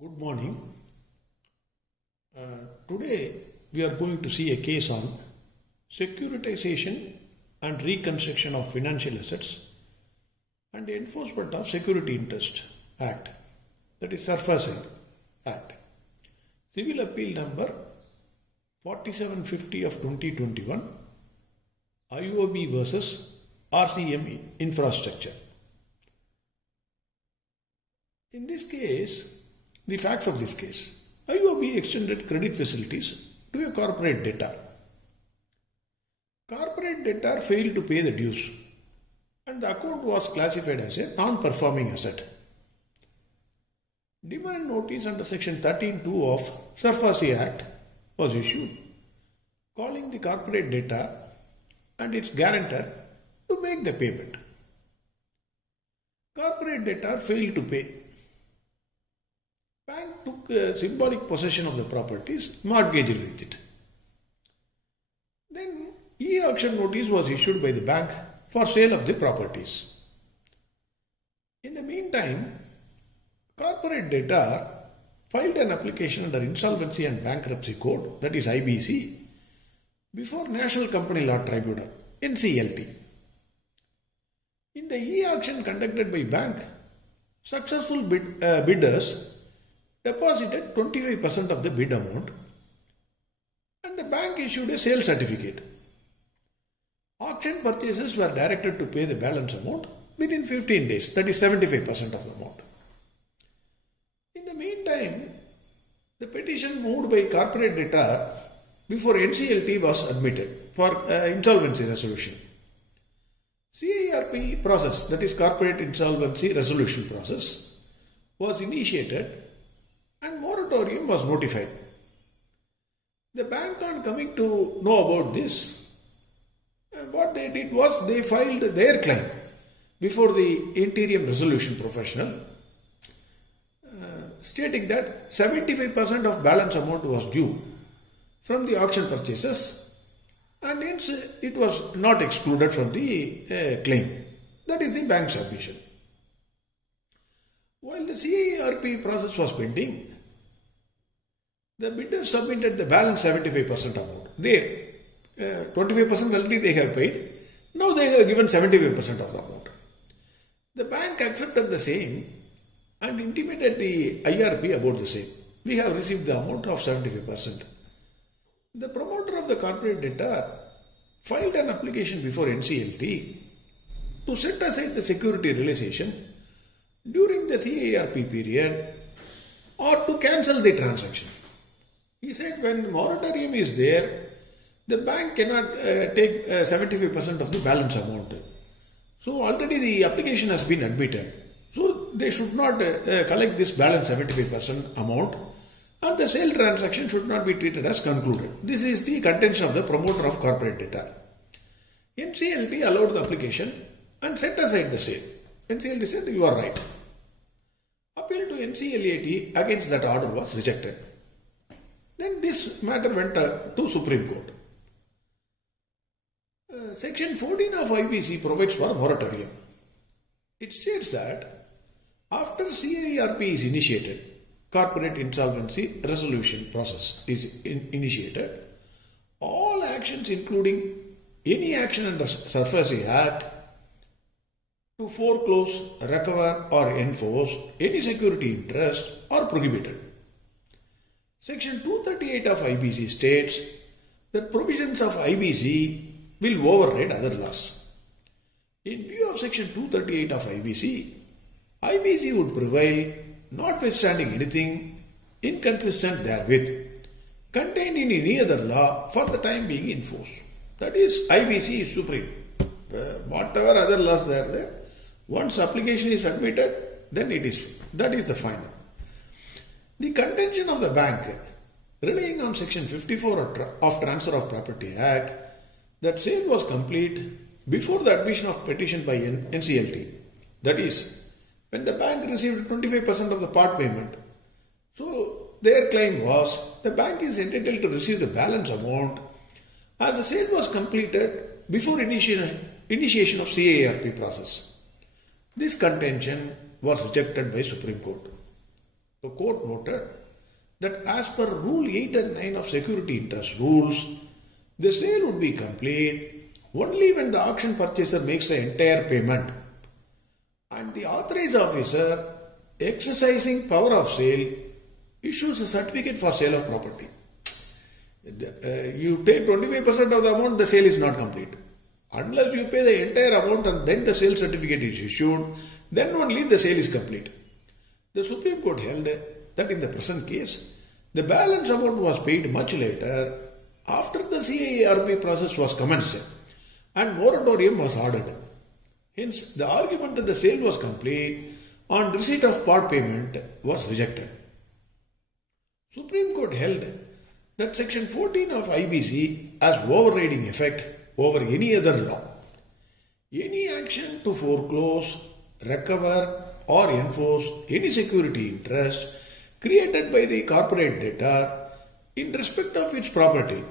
Good morning. Today we are going to see a case on securitization and reconstruction of financial assets and enforcement of Security Interest Act, that is SARFAESI Act. Civil Appeal number 4750 of 2021, IOB versus RCM Infrastructure. In this case, the facts of this case: IOB extended credit facilities to a corporate debtor. Corporate debtor failed to pay the dues and the account was classified as a non-performing asset. Demand notice under section 13(2) of SARFAESI Act was issued, calling the corporate debtor and its guarantor to make the payment. Corporate debtor failed to pay. Bank took symbolic possession of the properties, mortgaged with it. Then e-auction notice was issued by the bank for sale of the properties. In the meantime, corporate debtor filed an application under Insolvency and Bankruptcy Code, that is IBC, before National Company Law Tribunal, NCLT. In the e-auction conducted by bank, successful bidders deposited 25% of the bid amount and the bank issued a sale certificate. Auction purchasers were directed to pay the balance amount within 15 days, that is 75% of the amount. In the meantime, the petition moved by corporate debtor before NCLT was admitted for insolvency resolution. CIRP process, that is Corporate Insolvency Resolution process, was initiated and moratorium was notified. The bank, on coming to know about this, what they did was they filed their claim before the interim resolution professional, stating that 75% of balance amount was due from the auction purchases and hence it was not excluded from the claim. That is the bank's submission. While the CIRP process was pending, the bidder submitted the balance 75% amount. There, 25% already they have paid. Now they have given 75% of the amount. The bank accepted the same and intimated the IRP about the same. We have received the amount of 75%. The promoter of the corporate debtor filed an application before NCLT to set aside the security realization during the CIRP period or to cancel the transaction. He said when moratorium is there, the bank cannot take 75% of the balance amount. So already the application has been admitted. So they should not collect this balance 75% amount and the sale transaction should not be treated as concluded. This is the contention of the promoter of corporate debtor. NCLT allowed the application and set aside the sale. NCLT said you are right. Appeal to NCLT against that order was rejected. Then this matter went to Supreme Court. Section 14 of IBC provides for moratorium. It states that after CIRP is initiated, Corporate Insolvency Resolution process is initiated, all actions including any action under SARFAESI Act to foreclose, recover or enforce any security interest are prohibited. Section 238 of IBC states that provisions of IBC will override other laws. In view of Section 238 of IBC would prevail notwithstanding anything inconsistent therewith contained in any other law for the time being in force. That is, IBC is supreme. Whatever other laws are there, once application is admitted, then that is the final. The contention of the bank, relying on Section 54 of Transfer of Property Act, that sale was complete before the admission of petition by NCLT. That is, when the bank received 25% of the part payment. So their claim was the bank is entitled to receive the balance amount as the sale was completed before initiation of CIRP process. This contention was rejected by Supreme Court. The court noted that as per Rule 8 and 9 of security interest rules, the sale would be complete only when the auction purchaser makes the entire payment and the authorized officer exercising power of sale issues a certificate for sale of property. You take 25% of the amount, the sale is not complete. Unless you pay the entire amount and then the sale certificate is issued, then only the sale is complete. The Supreme Court held that in the present case, the balance amount was paid much later after the CARP process was commenced and moratorium was ordered. Hence, the argument that the sale was complete on receipt of part payment was rejected. Supreme Court held that Section 14 of IBC has overriding effect over any other law. Any action to foreclose, recover or enforce any security interest created by the corporate debtor in respect of its property,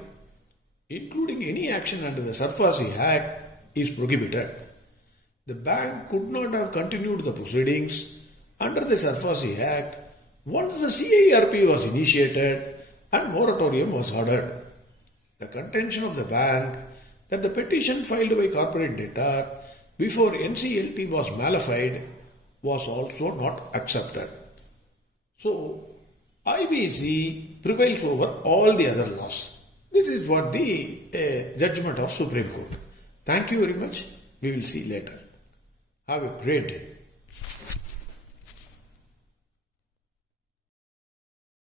including any action under the SARFAESI Act, is prohibited. The bank could not have continued the proceedings under the SARFAESI Act once the CARP was initiated and moratorium was ordered. The contention of the bank that the petition filed by corporate debtor before NCLT was malified was also not accepted. So, IBC prevails over all the other laws. This is what the judgment of Supreme Court. Thank you very much. We will see later. Have a great day.